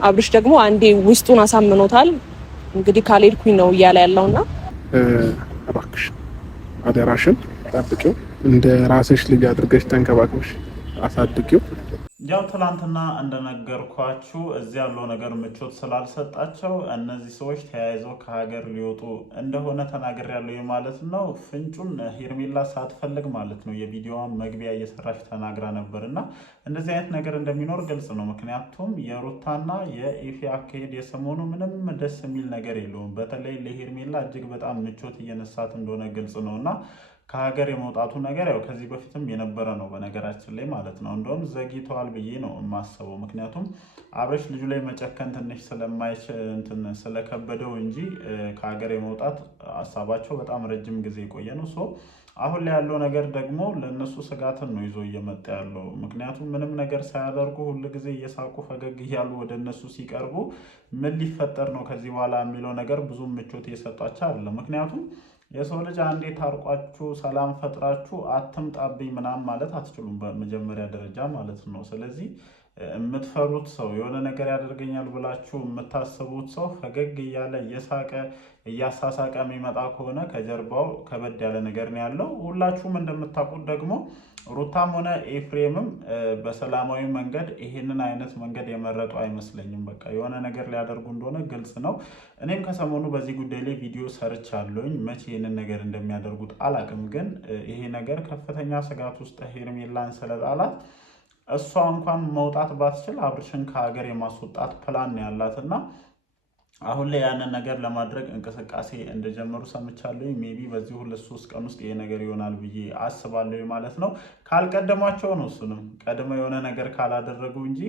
አብርሽ ደግሞ አንዴ ውስጡን አሳምኖታል። እንግዲህ ካልሄድኩኝ ነው እያለ ያለውና እባክሽ አደራሽን ጠብቂው፣ እንደ ራስሽ ልጅ አድርገሽ ተንከባክበሽ አሳድጊው። ያው ትላንትና እንደነገርኳችሁ እዚህ ያለው ነገር ምቾት ስላልሰጣቸው እነዚህ ሰዎች ተያይዘው ከሀገር ሊወጡ እንደሆነ ተናግሬያለሁ ማለት ነው። ፍንጩን ሄርሜላ ሳትፈልግ ማለት ነው የቪዲዮዋን መግቢያ እየሰራች ተናግራ ነበር እና እንደዚህ አይነት ነገር እንደሚኖር ግልጽ ነው። ምክንያቱም የሩታና የኤፊ አካሄድ የሰሞኑ ምንም ደስ የሚል ነገር የለውም። በተለይ ለሄርሜላ እጅግ በጣም ምቾት እየነሳት እንደሆነ ግልጽ ነው እና ከሀገር የመውጣቱ ነገር ያው ከዚህ በፊትም የነበረ ነው በነገራችን ላይ ማለት ነው። እንደውም ዘግይተዋል ብዬ ነው የማስበው። ምክንያቱም አብርሽ ልጁ ላይ መጨከን ትንሽ ስለከበደው እንጂ ከሀገር የመውጣት ሀሳባቸው በጣም ረጅም ጊዜ የቆየ ነው። አሁን ላይ ያለው ነገር ደግሞ ለእነሱ ስጋትን ነው ይዞ እየመጣ ያለው። ምክንያቱም ምንም ነገር ሳያደርጉ ሁል ጊዜ እየሳቁ ፈገግ እያሉ ወደ እነሱ ሲቀርቡ ምን ሊፈጠር ነው ከዚህ በኋላ የሚለው ነገር ብዙም ምቾት እየሰጧቸው አይደለም። ምክንያቱም የሰው ልጅ አንዴ ታርቋችሁ ሰላም ፈጥራችሁ አትምጣብኝ ምናምን ማለት አትችሉም፣ በመጀመሪያ ደረጃ ማለት ነው። ስለዚህ የምትፈሩት ሰው የሆነ ነገር ያደርገኛል ብላችሁ የምታስቡት ሰው ፈገግ እያለ እየሳቀ እያሳሳቀ የሚመጣ ከሆነ ከጀርባው ከበድ ያለ ነገር ነው ያለው። ሁላችሁም እንደምታውቁት ደግሞ ሩታም ሆነ ኤፍሬምም በሰላማዊ መንገድ ይሄንን አይነት መንገድ የመረጡ አይመስለኝም። በቃ የሆነ ነገር ሊያደርጉ እንደሆነ ግልጽ ነው። እኔም ከሰሞኑ በዚህ ጉዳይ ላይ ቪዲዮ ሰርቻለሁኝ። መቼ ይሄንን ነገር እንደሚያደርጉት አላቅም፣ ግን ይሄ ነገር ከፍተኛ ስጋት ውስጥ ሄርሜላን ስለጣላት እሷ እንኳን መውጣት ባትችል አብርሽን ከሀገር የማስወጣት ፕላን ነው ያላትና አሁን ላይ ያንን ነገር ለማድረግ እንቅስቃሴ እንደጀመሩ ሰምቻለሁ። ሜቢ በዚህ 2-3 ቀን ውስጥ ይሄ ነገር ይሆናል ብዬ አስባለሁ ማለት ነው። ካልቀደሟቸው ነው፣ እሱንም ቀድመው የሆነ ነገር ካላደረጉ እንጂ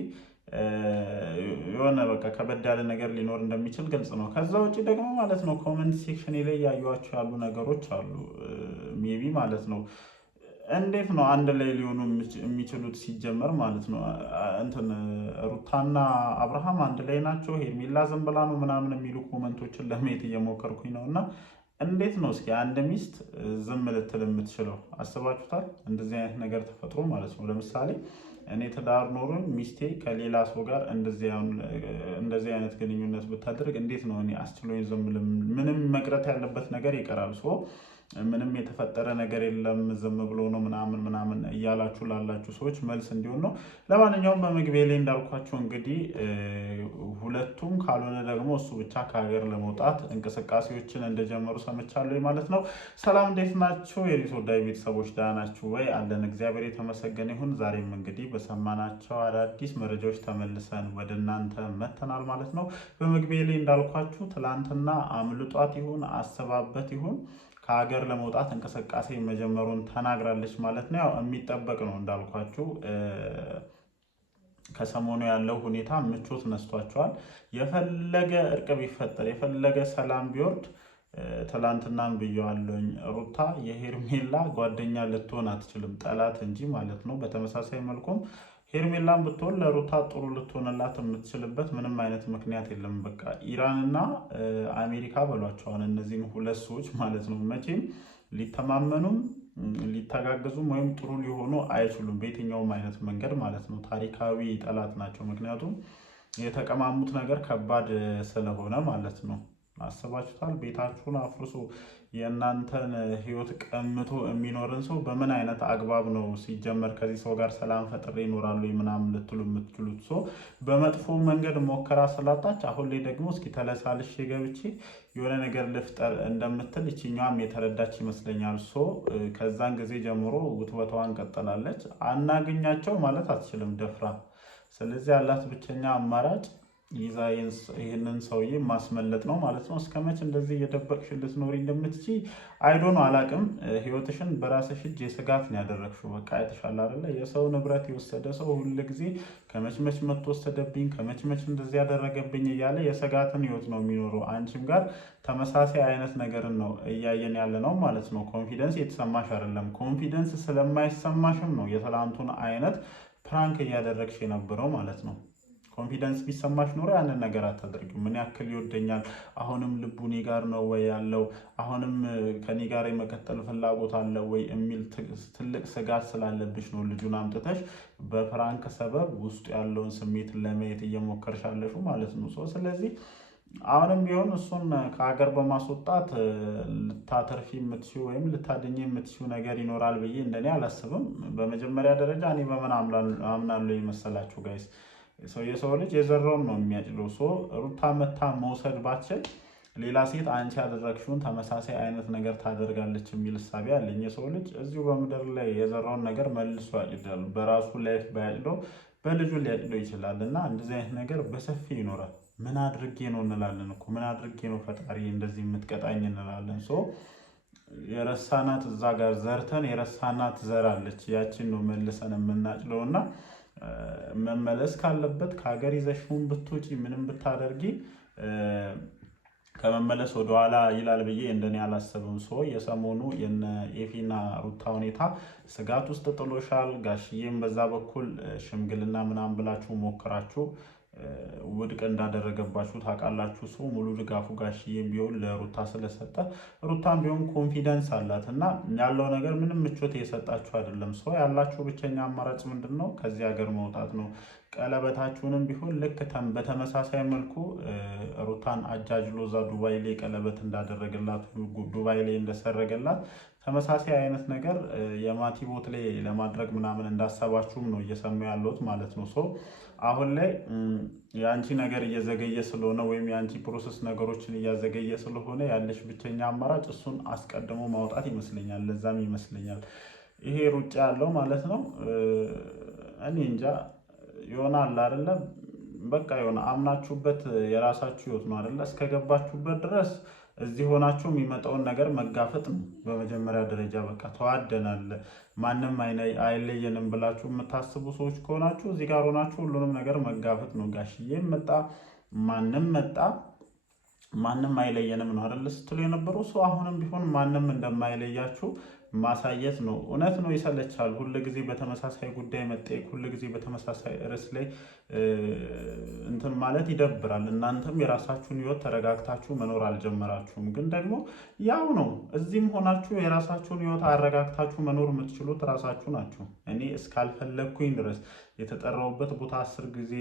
የሆነ በቃ ከበድ ያለ ነገር ሊኖር እንደሚችል ግልጽ ነው። ከዛ ውጭ ደግሞ ማለት ነው ኮመንት ሴክሽን ላይ ያዩዋቸው ያሉ ነገሮች አሉ። ሜቢ ማለት ነው እንዴት ነው አንድ ላይ ሊሆኑ የሚችሉት? ሲጀመር ማለት ነው ሩታና አብርሃም አንድ ላይ ናቸው፣ ሄርሜላ ዝም ብላ ነው ምናምን የሚሉ ኮመንቶችን ለማየት እየሞከርኩኝ ነው። እና እንዴት ነው እስኪ አንድ ሚስት ዝም ልትል የምትችለው? አስባችሁታል? እንደዚህ አይነት ነገር ተፈጥሮ ማለት ነው። ለምሳሌ እኔ ትዳር ኖሮኝ ሚስቴ ከሌላ ሰው ጋር እንደዚህ አይነት ግንኙነት ብታደርግ እንዴት ነው እኔ አስችሎኝ ዝም ልም? ምንም መቅረት ያለበት ነገር ይቀራል። ምንም የተፈጠረ ነገር የለም ዝም ብሎ ነው ምናምን እያላችሁ ላላችሁ ሰዎች መልስ እንዲሆን ነው። ለማንኛውም በመግቢያ ላይ እንዳልኳችሁ እንግዲህ ሁለቱም ካልሆነ ደግሞ እሱ ብቻ ከሀገር ለመውጣት እንቅስቃሴዎችን እንደጀመሩ ሰምቻለሁ ማለት ነው። ሰላም እንዴት ናችሁ የኔ ተወዳጅ ቤተሰቦች? ደህና ናችሁ ወይ? አለን እግዚአብሔር የተመሰገነ ይሁን። ዛሬም እንግዲህ በሰማናቸው አዳዲስ መረጃዎች ተመልሰን ወደ እናንተ መተናል ማለት ነው። በመግቢያ ላይ እንዳልኳችሁ ትላንትና አምልጧት ይሁን አስባበት ይሁን ከሀገር ለመውጣት እንቅስቃሴ መጀመሩን ተናግራለች ማለት ነው። ያው የሚጠበቅ ነው እንዳልኳችሁ። ከሰሞኑ ያለው ሁኔታ ምቾት ነስቷቸዋል። የፈለገ እርቅ ቢፈጠር የፈለገ ሰላም ቢወርድ ትላንትናም ብየዋለሁኝ፣ ሩታ የሄርሜላ ጓደኛ ልትሆን አትችልም፣ ጠላት እንጂ ማለት ነው። በተመሳሳይ መልኩም ሄርሜላን ብትሆን ለሩታ ጥሩ ልትሆንላት የምትችልበት ምንም አይነት ምክንያት የለም። በቃ ኢራንና አሜሪካ በሏቸዋል እነዚህን ሁለት ሰዎች ማለት ነው። መቼም ሊተማመኑም ሊተጋገዙም ወይም ጥሩ ሊሆኑ አይችሉም በየትኛውም አይነት መንገድ ማለት ነው። ታሪካዊ ጠላት ናቸው። ምክንያቱም የተቀማሙት ነገር ከባድ ስለሆነ ማለት ነው። አስባችሁታል? ቤታችሁን አፍርሶ የእናንተን ህይወት ቀምቶ የሚኖርን ሰው በምን አይነት አግባብ ነው ሲጀመር ከዚህ ሰው ጋር ሰላም ፈጥሬ ይኖራሉ ምናምን ልትሉ የምትችሉት? ሰው በመጥፎ መንገድ ሞከራ ስላጣች አሁን ላይ ደግሞ እስኪ ተለሳልሽ ገብቼ የሆነ ነገር ልፍጠር እንደምትል ይችኛዋም የተረዳች ይመስለኛል። ከዛን ጊዜ ጀምሮ ውትወታዋን ቀጥላለች። አናገኛቸው ማለት አትችልም ደፍራ። ስለዚህ ያላት ብቸኛ አማራጭ ይዛ ይህንን ሰውዬ ማስመለጥ ነው ማለት ነው። እስከ መች እንደዚህ እየደበቅሽ ልትኖሪ እንደምትችይ አይዶን አላቅም። ህይወትሽን በራስሽ እጅ የስጋት ነው ያደረግሽው። በቃ አይተሻል አይደለ? የሰው ንብረት የወሰደ ሰው ሁል ጊዜ ከመችመች መጥቶ ወሰደብኝ፣ ከመችመች እንደዚህ ያደረገብኝ እያለ የስጋትን ህይወት ነው የሚኖረው። አንቺም ጋር ተመሳሳይ አይነት ነገርን ነው እያየን ያለ ነው ማለት ነው። ኮንፊደንስ የተሰማሽ አይደለም። ኮንፊደንስ ስለማይሰማሽም ነው የትላንቱን አይነት ፕራንክ እያደረግሽ የነበረው ማለት ነው። ኮንፊደንስ ቢሰማሽ ኖሮ ያንን ነገር አታደርጊው። ምን ያክል ይወደኛል፣ አሁንም ልቡ እኔ ጋር ነው ወይ ያለው፣ አሁንም ከኔ ጋር የመቀጠል ፍላጎት አለ ወይ የሚል ትልቅ ስጋት ስላለብሽ ነው ልጁን አምጥተሽ በፍራንክ ሰበብ ውስጡ ያለውን ስሜት ለማየት እየሞከርሻለሹ ማለት ነው። ስለዚህ አሁንም ቢሆን እሱን ከሀገር በማስወጣት ልታተርፊ የምትሽው ወይም ልታድኝ የምትሽው ነገር ይኖራል ብዬ እንደኔ አላስብም። በመጀመሪያ ደረጃ እኔ በምን አምናለሁ የመሰላችሁ ጋይስ፣ የሰው ልጅ የዘራውን ነው የሚያጭለው። ሩታ መታ መውሰድ ባችል ሌላ ሴት አንቺ ያደረግሽውን ተመሳሳይ አይነት ነገር ታደርጋለች የሚል እሳቤ አለኝ። የሰው ልጅ እዚሁ በምድር ላይ የዘራውን ነገር መልሶ ያጭዳል። በራሱ ላይፍ ባያጭለው በልጁ ሊያጭለው ይችላል እና እንደዚህ አይነት ነገር በሰፊ ይኖራል። ምን አድርጌ ነው እንላለን እኮ ምን አድርጌ ነው ፈጣሪ እንደዚህ የምትቀጣኝ እንላለን። የረሳናት እዛ ጋር ዘርተን የረሳናት ዘራለች፣ ያችን ነው መልሰን የምናጭለው እና መመለስ ካለበት ከሀገር ይዘሽውን ብትውጪ ምንም ብታደርጊ ከመመለስ ወደኋላ ይላል ብዬ እንደኔ አላሰብም። የሰሞኑ የነ ኤፊና ሩታ ሁኔታ ስጋት ውስጥ ጥሎሻል። ጋሽዬም በዛ በኩል ሽምግልና ምናምን ብላችሁ ሞክራችሁ ውድቅ እንዳደረገባችሁ ታውቃላችሁ። ሙሉ ድጋፉ ጋሽዬም ቢሆን ለሩታ ስለሰጠ ሩታም ቢሆን ኮንፊደንስ አላት እና ያለው ነገር ምንም ምቾት የሰጣችሁ አይደለም። ያላችሁ ብቸኛ አማራጭ ምንድን ነው? ከዚህ ሀገር መውጣት ነው። ቀለበታችሁንም ቢሆን ልክ በተመሳሳይ መልኩ ሩታን አጃጅሎ እዛ ዱባይ ላይ ቀለበት እንዳደረገላት ዱባይ ላይ እንደሰረገላት ተመሳሳይ አይነት ነገር የማቲ ቦት ላይ ለማድረግ ምናምን እንዳሰባችሁም ነው እየሰሙ ያለሁት ማለት ነው። አሁን ላይ የአንቺ ነገር እየዘገየ ስለሆነ ወይም የአንቺ ፕሮሰስ ነገሮችን እያዘገየ ስለሆነ ያለሽ ብቸኛ አማራጭ እሱን አስቀድሞ ማውጣት ይመስለኛል። ለዛም ይመስለኛል ይሄ ሩጫ ያለው ማለት ነው። እኔ እንጃ ይሆናል አይደለ? በቃ የሆነ አምናችሁበት የራሳችሁ ህይወት ነው አይደለ? እስከገባችሁበት ድረስ እዚህ ሆናችሁ የሚመጣውን ነገር መጋፈጥ ነው በመጀመሪያ ደረጃ። በቃ ተዋደናል ማንም አይለየንም ብላችሁ የምታስቡ ሰዎች ከሆናችሁ እዚህ ጋር ሆናችሁ ሁሉንም ነገር መጋፈጥ ነው። ጋሽዬም መጣ ማንም አይለየንም ነው አይደል ስትሉ የነበረው ሰው። አሁንም ቢሆን ማንም እንደማይለያችሁ ማሳየት ነው። እውነት ነው ይሰለቻል። ሁል ጊዜ በተመሳሳይ ጉዳይ መጠየቅ፣ ሁል ጊዜ በተመሳሳይ ርዕስ ላይ እንትን ማለት ይደብራል። እናንተም የራሳችሁን ህይወት ተረጋግታችሁ መኖር አልጀመራችሁም። ግን ደግሞ ያው ነው እዚህም ሆናችሁ የራሳችሁን ህይወት አረጋግታችሁ መኖር የምትችሉት ራሳችሁ ናችሁ። እኔ እስካልፈለግኩኝ ድረስ የተጠራውበት ቦታ 10 ጊዜ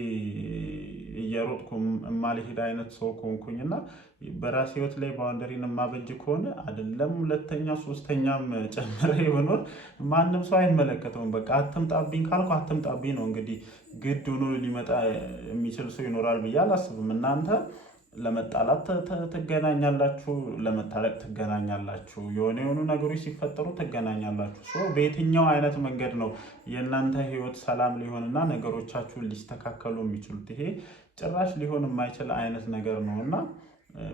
እየሮጥኩ የማልሄድ አይነት ሰው ከሆንኩኝና በራሴ ህይወት ላይ ባውንደሪን የማበጅ ከሆነ አይደለም ሁለተኛ ሶስተኛም ጨምሬ ብኖር ማንም ሰው አይመለከተውም። በቃ አትምጣብኝ ካልኩ አትምጣብኝ ነው። እንግዲህ ግድ ሆኖ ሊመጣ የሚችል ሰው ይኖራል ብዬ አላስብም። እናንተ ለመጣላት ትገናኛላችሁ፣ ለመታረቅ ትገናኛላችሁ፣ የሆኑ ነገሮች ሲፈጠሩ ትገናኛላችሁ። በየትኛው አይነት መንገድ ነው የእናንተ ህይወት ሰላም ሊሆንና ነገሮቻችሁ ሊስተካከሉ የሚችሉት? ይሄ ጭራሽ ሊሆን የማይችል አይነት ነገር ነው እና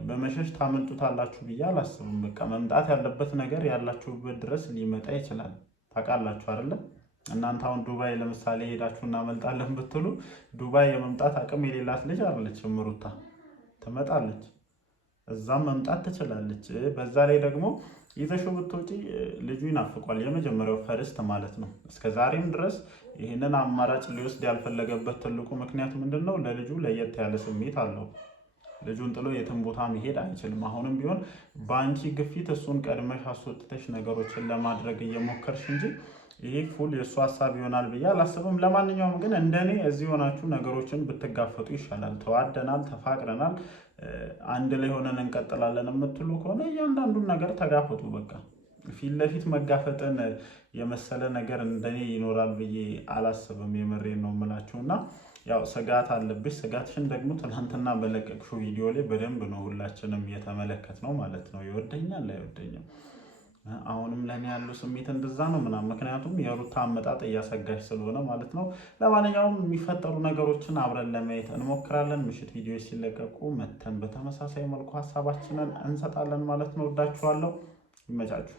በመሸሽ ታመልጡታላችሁ ብዬ አላስብም። በቃ መምጣት ያለበት ነገር ያላችሁበት ድረስ ሊመጣ ይችላል። ታውቃላችሁ አይደለም? እናንተ አሁን ዱባይ ለምሳሌ ሄዳችሁ እናመልጣለን ብትሉ ዱባይ የመምጣት አቅም የሌላት ልጅ አይደለችም ሩታ። ትመጣለች፣ እዛም መምጣት ትችላለች። በዛ ላይ ደግሞ ይዘሽው ብትወጪ ልጁ ይናፍቋል። የመጀመሪያው ፈርስት ማለት ነው። እስከዛሬም ድረስ ይህንን አማራጭ ሊወስድ ያልፈለገበት ትልቁ ምክንያት ምንድን ነው? ለልጁ ለየት ያለ ስሜት አለው። ልጁን ጥሎ የትም ቦታ መሄድ አይችልም። አሁንም ቢሆን በአንቺ ግፊት እሱን ቀድመሽ አስወጥተሽ ነገሮችን ለማድረግ እየሞከርሽ እንጂ ይሄ ፉል የእሱ ሀሳብ ይሆናል ብዬ አላስብም። ለማንኛውም ግን እንደኔ እዚህ ሆናችሁ ነገሮችን ብትጋፈጡ ይሻላል። ተዋደናል፣ ተፋቅረናል፣ አንድ ላይ ሆነን እንቀጥላለን የምትሉ ከሆነ እያንዳንዱን ነገር ተጋፈጡ። በቃ ፊት ለፊት መጋፈጥን የመሰለ ነገር እንደኔ ይኖራል ብዬ አላስብም። የምሬን ነው የምላችሁ እና ያው ስጋት አለብሽ። ስጋትሽን ደግሞ ትናንትና በለቀቅሽው ቪዲዮ ላይ በደንብ ነው ሁላችንም የተመለከት ነው ማለት ነው። ይወደኛል አይወደኝም፣ አሁንም ለእኔ ያለው ስሜት እንደዛ ነው ምናምን። ምክንያቱም የሩታ አመጣጥ እያሰጋሽ ስለሆነ ማለት ነው። ለማንኛውም የሚፈጠሩ ነገሮችን አብረን ለማየት እንሞክራለን። ምሽት ቪዲዮዎች ሲለቀቁ መተን በተመሳሳይ መልኩ ሀሳባችንን እንሰጣለን ማለት ነው። ወዳችኋለሁ። ይመቻችሁ።